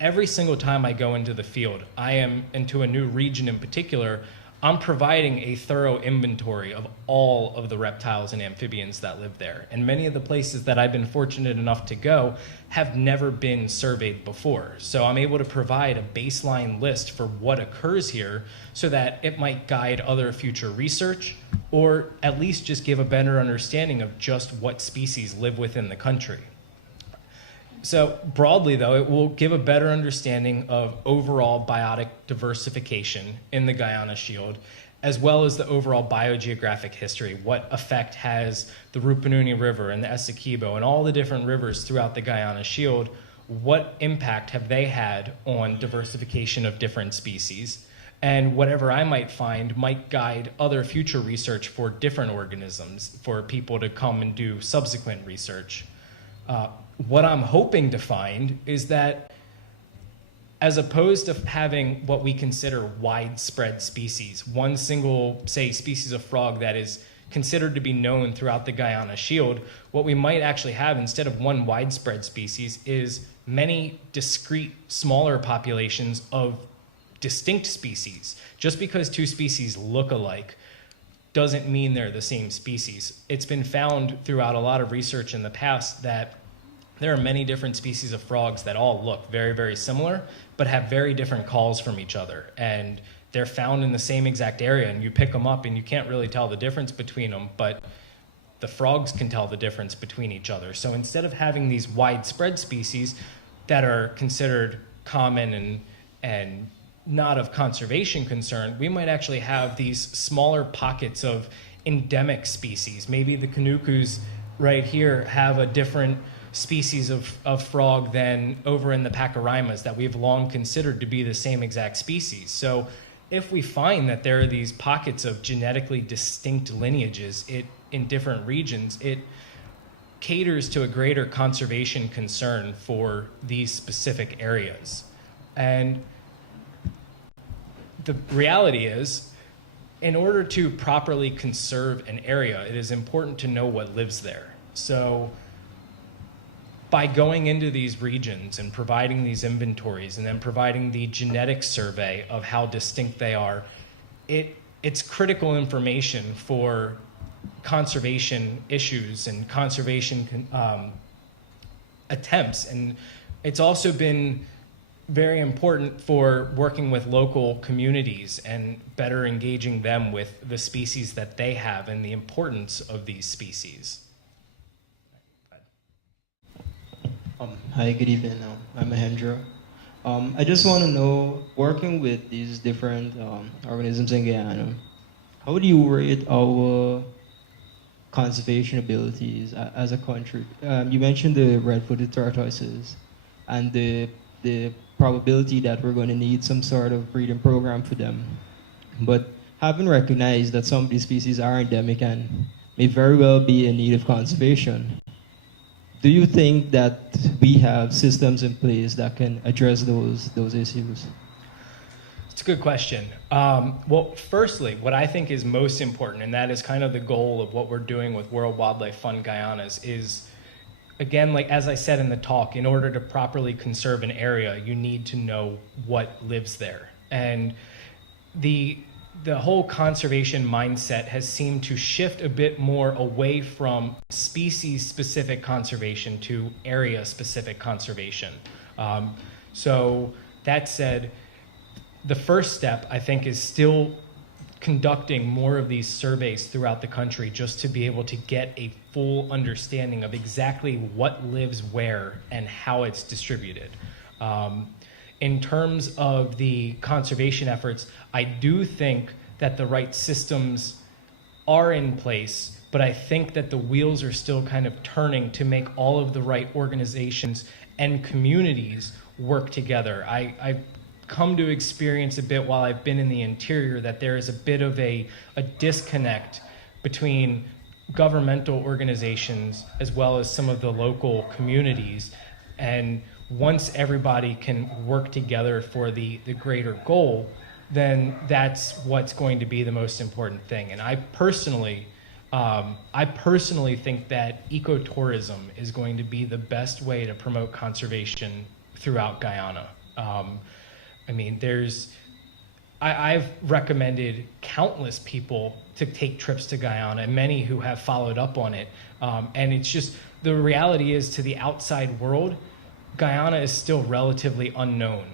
every single time I go into the field, I am into a new region in particular, I'm providing a thorough inventory of all of the reptiles and amphibians that live there. And many of the places that I've been fortunate enough to go have never been surveyed before. So I'm able to provide a baseline list for what occurs here so that it might guide other future research, or at least just give a better understanding of just what species live within the country. So broadly, though, it will give a better understanding of overall biotic diversification in the Guyana Shield, as well as the overall biogeographic history. What effect has the Rupununi River and the Essequibo and all the different rivers throughout the Guyana Shield, what impact have they had on diversification of different species? And whatever I might find might guide other future research for different organisms for people to come and do subsequent research. What I'm hoping to find is that as opposed to having what we consider widespread species, one single, say, species of frog that is considered to be known throughout the Guyana Shield, what we might actually have instead of one widespread species is many discrete, smaller populations of distinct species. Just because two species look alike doesn't mean they're the same species. It's been found throughout a lot of research in the past that there are many different species of frogs that all look very, very similar, but have very different calls from each other. And they're found in the same exact area, and you pick them up and you can't really tell the difference between them, but the frogs can tell the difference between each other. So instead of having these widespread species that are considered common and not of conservation concern, we might actually have these smaller pockets of endemic species. Maybe the Canucos right here have a different species of frog than over in the Pachyrimas that we've long considered to be the same exact species. So if we find that there are these pockets of genetically distinct lineages in different regions, it caters to a greater conservation concern for these specific areas. And the reality is, in order to properly conserve an area, it is important to know what lives there. So by going into these regions and providing these inventories and then providing the genetic survey of how distinct they are, it's critical information for conservation issues and conservation attempts. And it's also been very important for working with local communities and better engaging them with the species that they have and the importance of these species. Hi, good evening. I'm Mahendra. I just want to know, working with these different organisms in Guyana, how would you rate our conservation abilities as a country? You mentioned the red-footed tortoises and the probability that we're going to need some sort of breeding program for them. But having recognized that some of these species are endemic and may very well be in need of conservation, do you think that we have systems in place that can address those issues? It's a good question. Well, firstly, what I think is most important, and that is kind of the goal of what we're doing with World Wildlife Fund Guyanas, is, again, like as I said in the talk, in order to properly conserve an area, you need to know what lives there. And the whole conservation mindset has seemed to shift a bit more away from species-specific conservation to area-specific conservation. So that said, the first step, I think, is still conducting more of these surveys throughout the country just to be able to get a full understanding of exactly what lives where and how it's distributed. In terms of the conservation efforts, I do think that the right systems are in place, but I think that the wheels are still kind of turning to make all of the right organizations and communities work together. I've come to experience a bit while I've been in the interior that there is a bit of a disconnect between governmental organizations as well as some of the local communities. And once everybody can work together for the greater goal, then that's what's going to be the most important thing. And I personally think that ecotourism is going to be the best way to promote conservation throughout Guyana. I mean, I've recommended countless people to take trips to Guyana, and many who have followed up on it. And it's just, the reality is, to the outside world, Guyana is still relatively unknown.